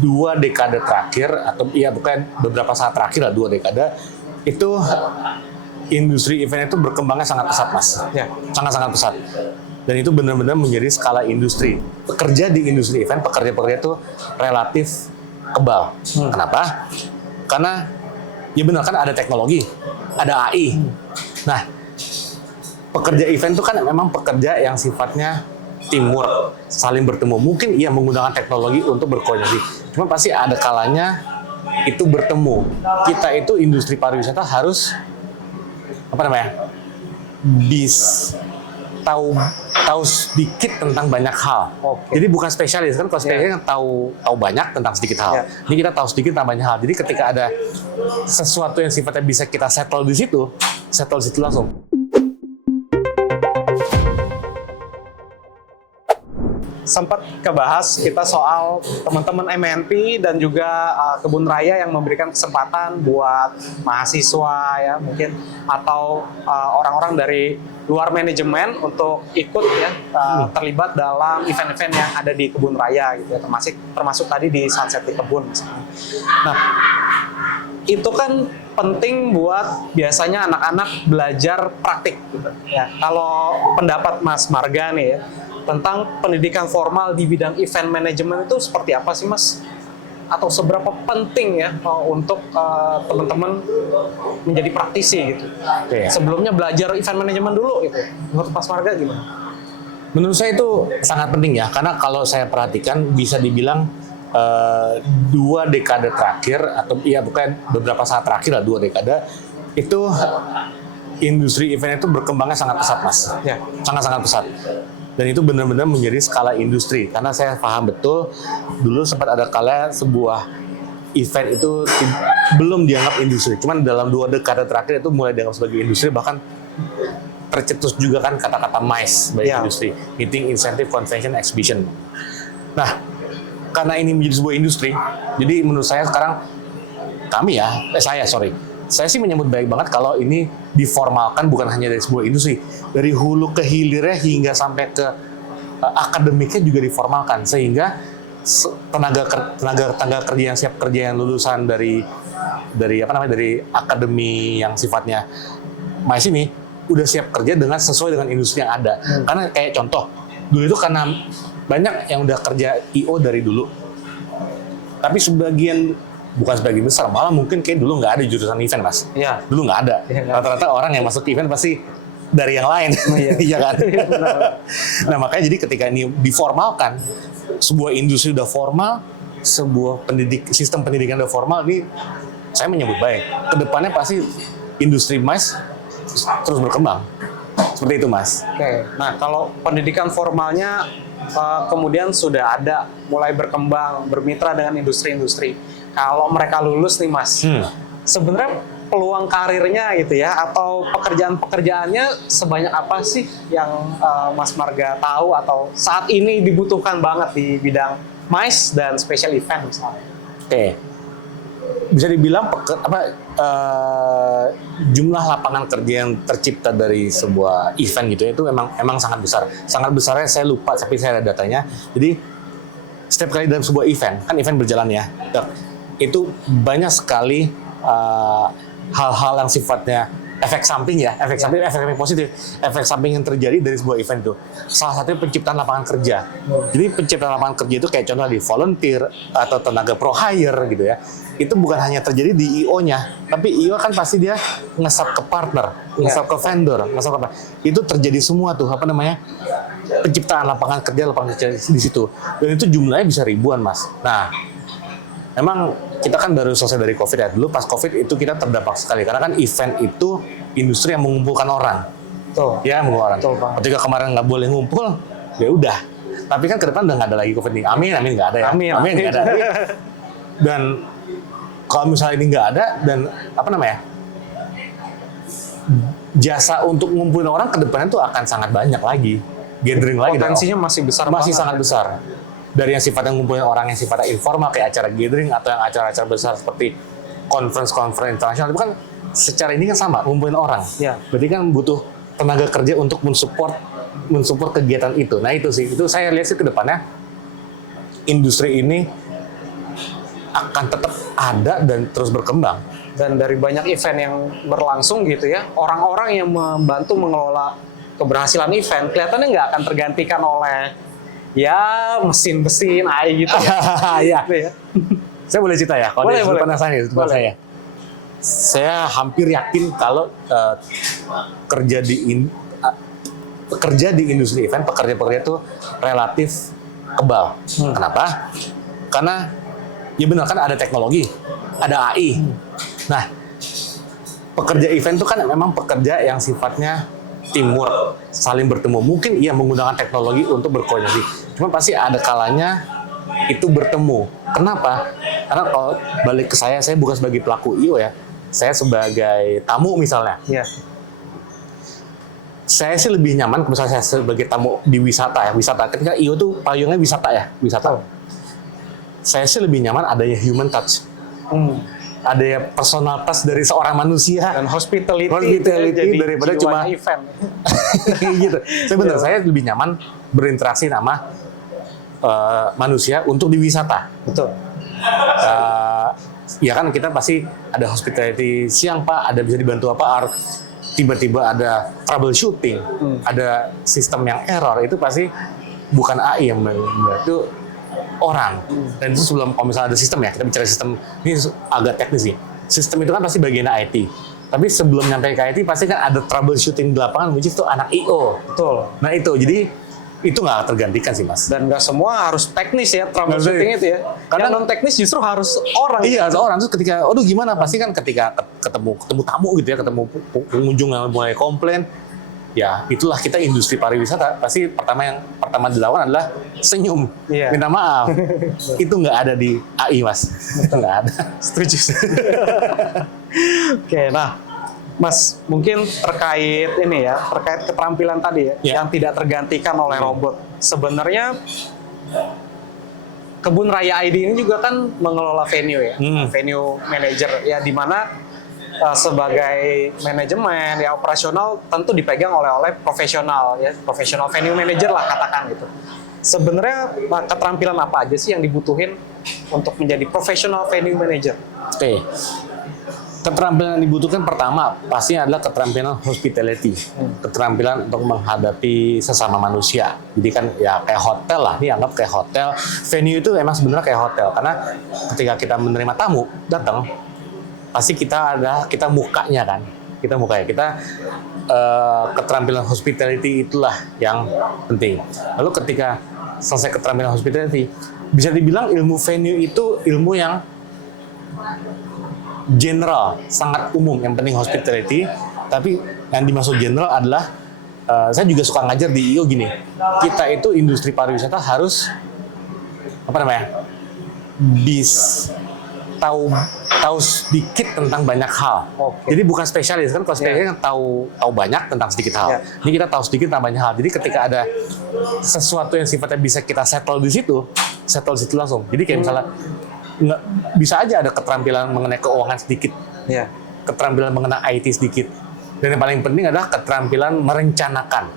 dua dekade terakhir atau ya bukan beberapa saat terakhir lah, 2 dekade itu industri event itu berkembangnya sangat pesat, Mas. Ya. Sangat-sangat pesat. Dan itu benar-benar menjadi skala industri. Pekerja di industri event, pekerja-pekerja itu relatif kebal. Kenapa? Karena ya benar kan ada teknologi, ada AI. Nah, pekerja event itu kan memang pekerja yang sifatnya teamwork, saling bertemu. Mungkin ia menggunakan teknologi untuk berkoordinasi. Cuma pasti ada kalanya itu bertemu. Kita itu industri pariwisata harus tahu sedikit tentang banyak hal. Oke. Jadi bukan spesialis kan, kalau spesialis kan tahu banyak tentang sedikit hal. Ini kita tahu sedikit tentang banyak hal. Jadi ketika ada sesuatu yang sifatnya bisa kita settle di situ langsung. Sempat kebahas kita soal teman-teman MNP dan juga Kebun Raya yang memberikan kesempatan buat mahasiswa ya mungkin atau orang-orang dari luar manajemen untuk ikut ya terlibat dalam event-event yang ada di Kebun Raya gitu ya, termasuk tadi di Sunset di Kebun misalnya. Nah, itu kan penting buat biasanya anak-anak belajar praktik gitu ya. Kalau pendapat Mas Marga nih ya tentang pendidikan formal di bidang event management itu seperti apa sih, Mas? Atau seberapa penting ya untuk teman-teman menjadi praktisi gitu? Oke. Sebelumnya belajar event management dulu gitu. Menurut Mas Marga gimana? Menurut saya itu sangat penting ya, karena kalau saya perhatikan bisa dibilang 2 dekade terakhir atau ya bukan beberapa saat terakhir lah, 2 dekade itu industri event itu berkembangnya sangat pesat, Mas. Ya. Sangat-sangat pesat. Dan itu benar-benar menjadi skala industri. Karena saya paham betul, dulu sempat ada kala sebuah event itu belum dianggap industri. Cuman dalam 2 dekade terakhir itu mulai dianggap sebagai industri, bahkan tercetus juga kan kata-kata MICE sebagai industri. Meeting, Incentive, Convention, Exhibition. Nah, karena ini menjadi sebuah industri, jadi menurut saya sekarang, saya sih menyambut baik banget kalau ini diformalkan bukan hanya dari sebuah industri, dari hulu ke hilirnya hingga sampai ke akademiknya juga diformalkan, sehingga tenaga kerja yang siap kerja yang lulusan dari akademi yang sifatnya MICE ini udah siap kerja sesuai dengan industri yang ada. Karena kayak contoh dulu itu karena banyak yang udah kerja IO dari dulu, tapi bukan sebagian besar, malah mungkin kayak dulu nggak ada jurusan event, Mas. Iya. Dulu nggak ada. Rata-rata orang yang masuk event pasti dari yang lain, iya kan? Nah makanya jadi ketika ini diformalkan, sebuah industri udah formal, sebuah sistem pendidikan udah formal, ini saya menyambut baik. Kedepannya pasti industri MICE terus berkembang. Seperti itu, Mas. Oke. Nah, kalau pendidikan formalnya kemudian sudah ada, mulai berkembang, bermitra dengan industri-industri. Kalau mereka lulus nih, Mas, sebenarnya peluang karirnya gitu ya, atau pekerjaan-pekerjaannya sebanyak apa sih yang Mas Marga tahu atau saat ini dibutuhkan banget di bidang MICE dan special event misalnya? Oke. Bisa dibilang jumlah lapangan kerja yang tercipta dari sebuah event gitu ya, itu memang sangat besar. Sangat besarnya saya lupa, tapi saya ada datanya. Jadi setiap kali dalam sebuah event, kan event berjalan ya, itu banyak sekali hal-hal yang sifatnya efek samping ya, efek samping positif, efek samping yang terjadi dari sebuah event itu. Salah satunya penciptaan lapangan kerja. Jadi penciptaan lapangan kerja itu kayak contoh di volunteer atau tenaga pro hire gitu ya. Itu bukan hanya terjadi di IO-nya, tapi IO kan pasti dia ngesap ke partner, ngesap ke vendor, itu terjadi semua tuh penciptaan lapangan kerja di situ. Dan itu jumlahnya bisa ribuan, Mas. Nah, memang kita kan baru selesai dari COVID ya. Dulu pas COVID itu kita terdampak sekali karena kan event itu industri yang mengumpulkan orang. Tuh. Ya, mengumpulkan orang. Ketika kemarin nggak boleh ngumpul, ya udah. Tapi kan ke depan udah nggak ada lagi COVID ini. Amin nggak ada ya. Amin nggak ada. Dan kalau misalnya ini nggak ada dan jasa untuk ngumpulin orang ke depannya tuh akan sangat banyak lagi. Gathering lagi. Potensinya masih besar banget. Masih sangat besar. Dari yang sifatnya ngumpulin orang yang sifatnya informal kayak acara gathering atau yang acara-acara besar seperti conference internasional, itu kan secara ini kan sama, ngumpulin orang. Ya. Berarti kan butuh tenaga kerja untuk mensupport kegiatan itu. Nah itu sih, itu saya lihat sih ke depannya industri ini akan tetap ada dan terus berkembang. Dan dari banyak event yang berlangsung gitu ya, orang-orang yang membantu mengelola keberhasilan event kelihatannya nggak akan tergantikan oleh ya mesin-mesin AI gitu ya. Iya. Gitu ya. Saya boleh cerita ya, kalau Boleh, dari sudut boleh. pandang saya, sudut pandang Boleh. saya hampir yakin kalau pekerja di industri event, pekerja-pekerja itu relatif kebal. Kenapa? Karena ya benar kan ada teknologi, ada AI. Nah, pekerja event itu kan memang pekerja yang sifatnya teamwork, saling bertemu. Mungkin ia menggunakan teknologi untuk berkoordinasi. Cuma pasti ada kalanya itu bertemu. Kenapa? Karena kalau balik ke saya bukan sebagai pelaku IO ya. Saya sebagai tamu misalnya. Ya. Saya sih lebih nyaman kalau misalnya saya sebagai tamu di wisata ya. Wisata ketika IO tuh payungnya wisata ya, wisata. Saya sih lebih nyaman adanya human touch. Adanya personal touch dari seorang manusia. Dan hospitality Hospitality daripada cuma event. gitu. Saya lebih nyaman berinteraksi sama manusia untuk di wisata. Betul. Ya kan kita pasti ada hospitality siang Pak, ada bisa dibantu apa, tiba-tiba ada troubleshooting, ada sistem yang error, itu pasti bukan AI yang membuat, itu orang. Dan itu sebelum kalau misalnya ada sistem ya, kita bicara sistem, ini agak teknis nih. Sistem itu kan pasti bagian IT. Tapi sebelum nyampe ke IT pasti kan ada troubleshooting di lapangan, which is itu anak IO. Betul. Nah itu, jadi itu nggak tergantikan sih Mas. Dan nggak semua harus teknis ya troubleshooting itu ya. Karena non teknis justru harus orang. Iya, harus orang. Terus ketika, aduh gimana? Pasti kan ketika ketemu tamu gitu ya, ketemu pengunjung yang mulai komplain, ya itulah kita industri pariwisata. Pasti pertama dilakukan adalah senyum, minta maaf. Itu nggak ada di AI Mas. Itu nggak ada. Setuju. Oke, nah Mas, mungkin terkait ini ya, terkait keterampilan tadi ya, yang tidak tergantikan oleh robot. Sebenarnya Kebun Raya ID ini juga kan mengelola venue ya, venue manager ya, di mana sebagai manajemen ya operasional tentu dipegang oleh profesional ya, profesional venue manager lah katakan gitu. Sebenarnya keterampilan apa aja sih yang dibutuhin untuk menjadi profesional venue manager? Oke. Keterampilan yang dibutuhkan pertama pasti adalah keterampilan hospitality, keterampilan untuk menghadapi sesama manusia. Jadi kan ya kayak hotel lah, ini anggap kayak hotel. Venue itu emang sebenarnya kayak hotel, karena ketika kita menerima tamu datang, pasti kita mukanya kan, kita keterampilan hospitality itulah yang penting. Lalu ketika selesai keterampilan hospitality, bisa dibilang ilmu venue itu ilmu yang general, sangat umum. Yang penting hospitality, tapi yang dimaksud general adalah saya juga suka ngajar di IO gini. Kita itu industri pariwisata harus tahu sedikit tentang banyak hal. Jadi bukan spesialis kan, kalau spesialis kan tahu banyak tentang sedikit hal. Ini kita tahu sedikit tentang banyak hal. Jadi ketika ada sesuatu yang sifatnya bisa kita settle di situ langsung. Jadi kayak misalnya nggak bisa aja ada keterampilan mengenai keuangan sedikit, keterampilan mengenai IT sedikit, dan yang paling penting adalah keterampilan merencanakan.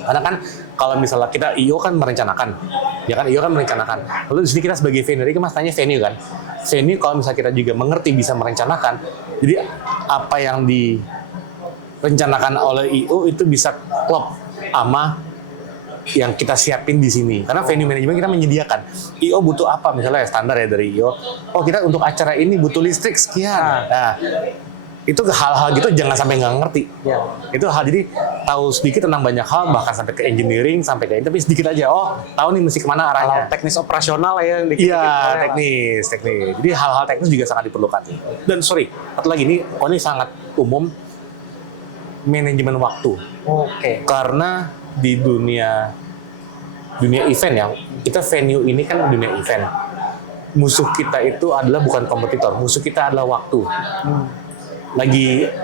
Karena kan kalau misalnya kita IO kan merencanakan, ya kan IO kan merencanakan. Lalu di sini kita sebagai venue, ini Mas tanya venue kan, venue kalau misalnya kita juga mengerti bisa merencanakan, jadi apa yang direncanakan oleh IO itu bisa klop sama yang kita siapin di sini. Karena venue manajemen kita menyediakan. IO butuh apa? Misalnya standar ya dari IO. Oh, kita untuk acara ini butuh listrik sekian. Nah, itu hal-hal gitu jangan sampai nggak ngerti. Itu hal, jadi tahu sedikit tentang banyak hal, bahkan sampai ke engineering, sampai ke tapi sedikit aja. Oh, tahu nih mesti kemana arahnya. Teknis operasional ya. Iya, teknis. Jadi hal-hal teknis juga sangat diperlukan. Dan satu lagi ini sangat umum, manajemen waktu. Karena di dunia event ya, kita venue ini kan dunia event. Musuh kita itu adalah bukan kompetitor, musuh kita adalah waktu.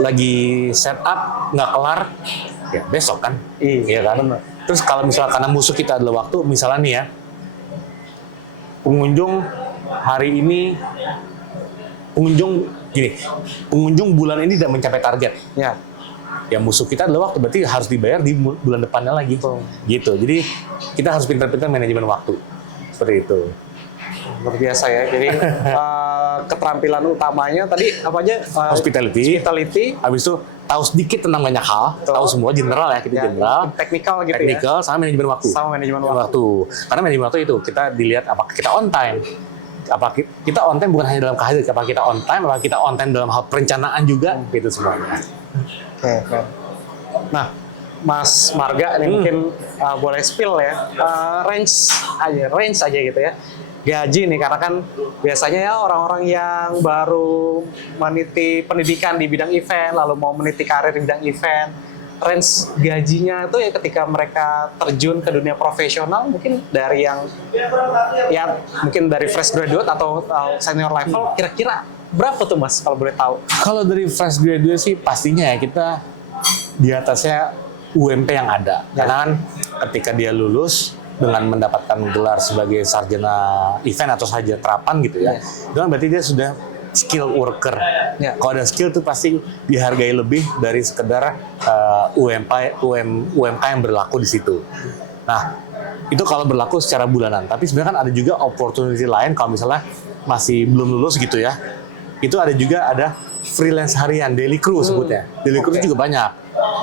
Lagi setup nggak kelar, ya besok kan, iya kan. Terus kalau misalnya karena musuh kita adalah waktu, misalnya nih ya, pengunjung hari ini, pengunjung bulan ini tidak mencapai target. Ya musuh kita adalah waktu, berarti harus dibayar di bulan depannya lagi. Gitu. Jadi kita harus pintar-pintar manajemen waktu. Seperti itu. Luar biasa ya. Jadi keterampilan utamanya tadi apa aja? Hospitality. Hospitality. Habis itu tahu sedikit tentang banyak hal, tahu semua general ya, kita Ya, general, teknikal gitu teknikal, sama manajemen waktu. Sama manajemen Manajemen waktu. Karena manajemen waktu itu kita dilihat apakah kita on time. Kita on time bukan hanya dalam kehadiran, apakah kita on time, apakah kita on time dalam hal perencanaan juga, gitu semuanya. Oke. Nah, Mas Marga ini mungkin boleh spill ya, range aja gitu ya. Gaji nih, karena kan biasanya ya orang-orang yang baru meniti pendidikan di bidang event, lalu mau meniti karir di bidang event, range gajinya itu ya ketika mereka terjun ke dunia profesional mungkin dari yang ya mungkin dari fresh graduate atau senior level, kira-kira berapa tuh Mas kalau boleh tahu? Kalau dari fresh graduate sih pastinya ya kita di atasnya UMP yang ada. Karena kan ketika dia lulus dengan mendapatkan gelar sebagai sarjana event atau sarjana terapan gitu ya, itu kan berarti dia sudah skill worker. Kalau ada skill itu pasti dihargai lebih dari sekedar UMK yang berlaku di situ. Nah, itu kalau berlaku secara bulanan. Tapi sebenarnya kan ada juga opportunity lain kalau misalnya masih belum lulus gitu ya. Itu ada freelance harian, daily crew sebutnya. Daily crew juga banyak.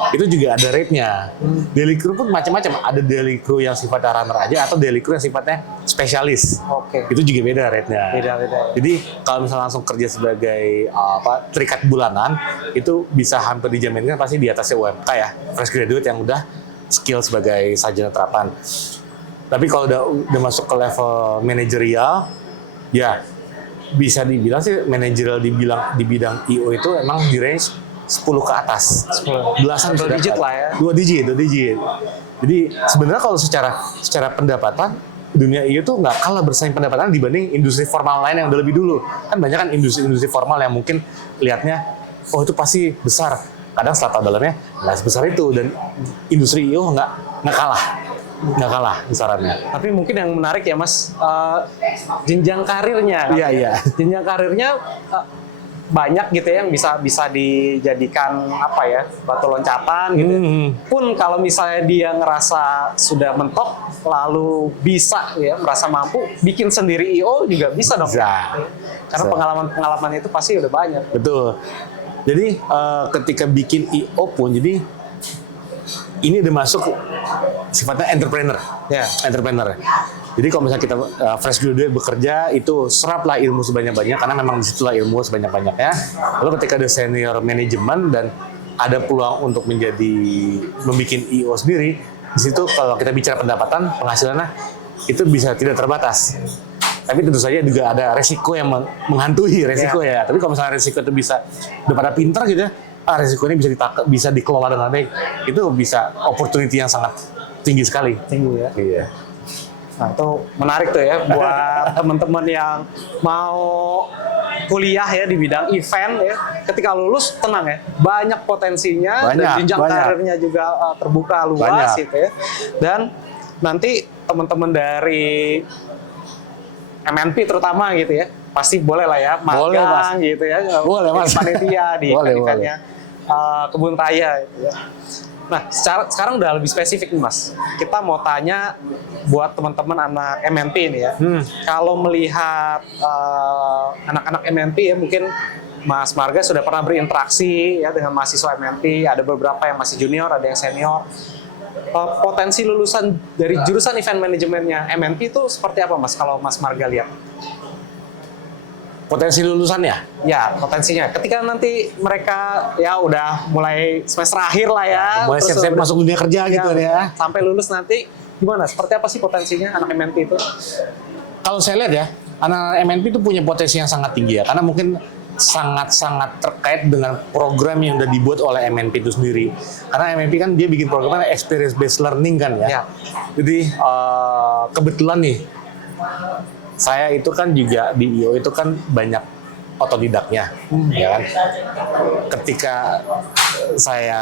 Itu juga ada rate-nya. Daily crew pun macam-macam. Ada daily crew yang sifatnya runner aja atau daily crew yang sifatnya spesialis. Itu juga beda rate-nya. Beda. Jadi kalau misalnya langsung kerja sebagai terikat bulanan, itu bisa hampir dijaminkan pasti di atasnya UMK ya. Fresh graduate yang udah skill sebagai sarjana terapan. Tapi kalau udah masuk ke level manajerial, ya bisa dibilang sih manajerial di bidang IO itu emang di range 10 ke atas. Belasan 2 digit lah ya. 2 digit. Jadi sebenarnya kalau secara pendapatan dunia IO tuh nggak kalah bersaing pendapatan dibanding industri formal lain yang udah lebih dulu. Kan banyak kan industri formal yang mungkin lihatnya itu pasti besar. Kadang setelah tahu dalamnya nggak sebesar itu, dan industri IO nggak kalah besarannya. Tapi mungkin yang menarik ya Mas, jenjang karirnya. Iya. Jenjang karirnya banyak gitu ya yang bisa dijadikan batu loncatan gitu. Pun kalau misalnya dia ngerasa sudah mentok lalu bisa ya merasa mampu bikin sendiri IO juga bisa dong. Karena pengalaman itu pasti udah banyak. Betul. Jadi ketika bikin IO pun jadi ini udah masuk sifatnya entrepreneur. Entrepreneur. Jadi kalau misalnya kita fresh graduate bekerja, itu seraplah ilmu sebanyak-banyak karena memang disitulah ilmu sebanyak-banyaknya. Lalu ketika ada senior manajemen dan ada peluang untuk membuat IO sendiri, di situ kalau kita bicara pendapatan, penghasilannya itu bisa tidak terbatas. Tapi tentu saja juga ada resiko yang menghantui resiko ya. Tapi kalau misalnya resiko itu bisa udah pada pintar gitu ya, resiko ini bisa dikelola dengan baik, itu bisa opportunity yang sangat tinggi sekali. Tinggi ya. Iya. Nah, itu menarik tuh ya buat teman-teman yang mau kuliah ya di bidang event ya. Ketika lulus tenang ya, banyak potensinya dan jenjang karirnya juga terbuka luas gitu ya. Dan nanti teman-teman dari MNP terutama gitu ya, pasti boleh lah ya magang gitu ya. Boleh Mas. Panitia di eventnya Kebun Raya gitu ya. Nah, sekarang udah lebih spesifik nih Mas. Kita mau tanya buat teman-teman anak MNP ini ya. Kalau melihat anak-anak MNP ya, mungkin Mas Marga sudah pernah berinteraksi ya dengan mahasiswa MNP. Ada beberapa yang masih junior, ada yang senior. Potensi lulusan dari jurusan event manajemennya MNP itu seperti apa Mas? Kalau Mas Marga lihat? Potensi lulusannya? Ya, potensinya. Ketika nanti mereka ya udah mulai semester akhir lah ya. Mulai siap-siap masuk dunia kerja gitu ya. Sampai lulus nanti gimana? Seperti apa sih potensinya anak MNP itu? Kalau saya lihat ya, anak MNP itu punya potensi yang sangat tinggi ya. Karena mungkin sangat-sangat terkait dengan program yang udah dibuat oleh MNP itu sendiri. Karena MNP kan dia bikin programnya experience based learning kan ya. Jadi kebetulan nih, saya itu kan juga di IO itu kan banyak otodidaknya, ya kan. Ketika saya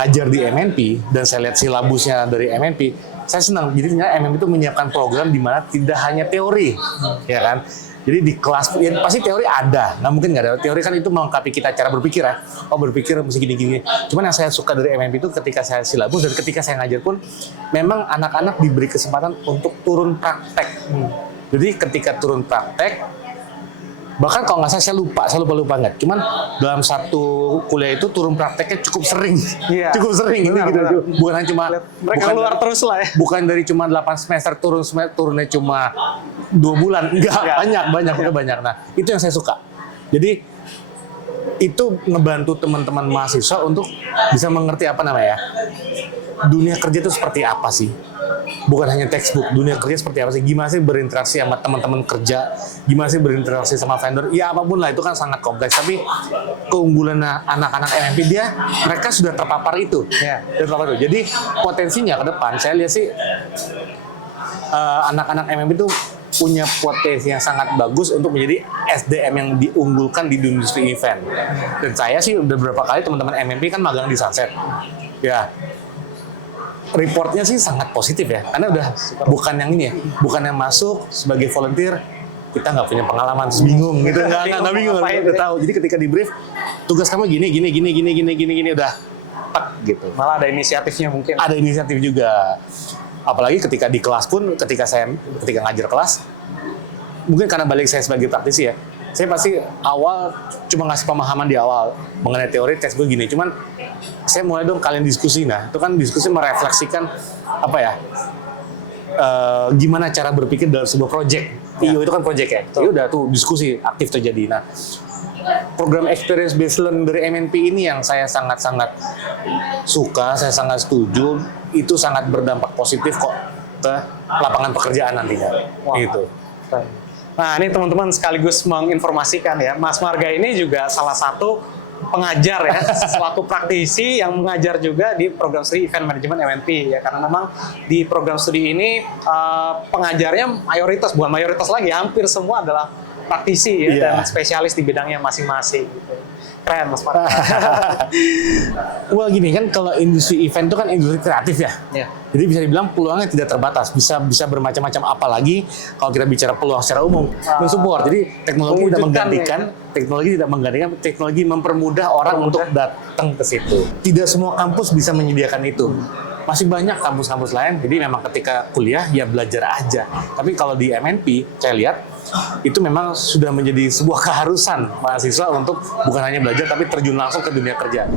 ngajar di MNP dan saya lihat silabusnya dari MNP, saya senang. Jadi MNP itu menyiapkan program di mana tidak hanya teori, ya kan. Jadi di kelas ya, pasti teori ada, nggak mungkin nggak ada. Teori kan itu melengkapi kita cara berpikir ya. Berpikir mesti gini-gini. Cuman yang saya suka dari MNP itu ketika saya silabus dan ketika saya ngajar pun, memang anak-anak diberi kesempatan untuk turun praktek. Jadi ketika turun praktek, bahkan kalau nggak salah saya lupa nggak. Cuman dalam satu kuliah itu turun prakteknya cukup sering, Iya. cukup sering. Benar, Gitu. benar. Bukan hanya cuma Mereka keluar terus lah ya. bukan dari cuma 8 semester turunnya cuma 2 bulan, enggak, banyak. Nah, itu yang saya suka. Jadi itu ngebantu teman-teman mahasiswa untuk bisa mengerti apa namanya, dunia kerja itu seperti apa sih. Bukan hanya textbook, dunia kerja seperti apa sih, gimana sih berinteraksi sama teman-teman kerja, gimana sih berinteraksi sama vendor, ya apapun lah, itu kan sangat kompleks. Tapi keunggulan anak-anak MMP mereka sudah terpapar itu. Jadi potensinya ke depan, saya lihat sih anak-anak MMP itu punya potensi yang sangat bagus untuk menjadi SDM yang diunggulkan di industri event. Dan saya sih udah beberapa kali teman-teman MMP kan magang di Sunset. Ya, reportnya sih sangat positif ya, karena udah bukan yang ini ya, bukan yang masuk sebagai volunteer kita nggak punya pengalaman terus bingung gitu, nggak bingung, udah tahu. Jadi ketika di brief tugas kamu gini udah tek gitu. Malah ada inisiatifnya mungkin. Ada inisiatif juga. Apalagi ketika di kelas pun, ketika ngajar kelas, mungkin karena balik saya sebagai praktisi ya, saya pasti awal cuma ngasih pemahaman di awal mengenai teori textbook gini, cuman saya mulai dong kalian diskusi. Nah, itu kan diskusi merefleksikan apa ya, gimana cara berpikir dalam sebuah project. IO itu kan project ya. Ya udah tuh diskusi aktif terjadi. Nah, program experience based learning dari MNP ini yang saya sangat-sangat suka, saya sangat setuju, itu sangat berdampak positif kok ke lapangan pekerjaan nantinya. Gitu. Nah, ini teman-teman sekaligus menginformasikan ya, Mas Marga ini juga salah satu pengajar ya, selaku praktisi yang mengajar juga di program studi Event Management MNP ya, karena memang di program studi ini pengajarnya bukan mayoritas lagi, hampir semua adalah praktisi ya, dan spesialis di bidangnya masing-masing gitu. Keren Mas Marga. Wah gini kan, kalau industri event itu kan industri kreatif ya. Iya. Jadi bisa dibilang peluangnya tidak terbatas, bisa bermacam-macam, apalagi kalau kita bicara peluang secara umum, mensupport. Jadi teknologi tidak menggantikan, teknologi mempermudah orang untuk datang ke situ. Tidak semua kampus bisa menyediakan itu. Masih banyak kampus-kampus lain, jadi memang ketika kuliah ya belajar aja. Tapi kalau di MNP, saya lihat itu memang sudah menjadi sebuah keharusan mahasiswa untuk bukan hanya belajar tapi terjun langsung ke dunia kerja.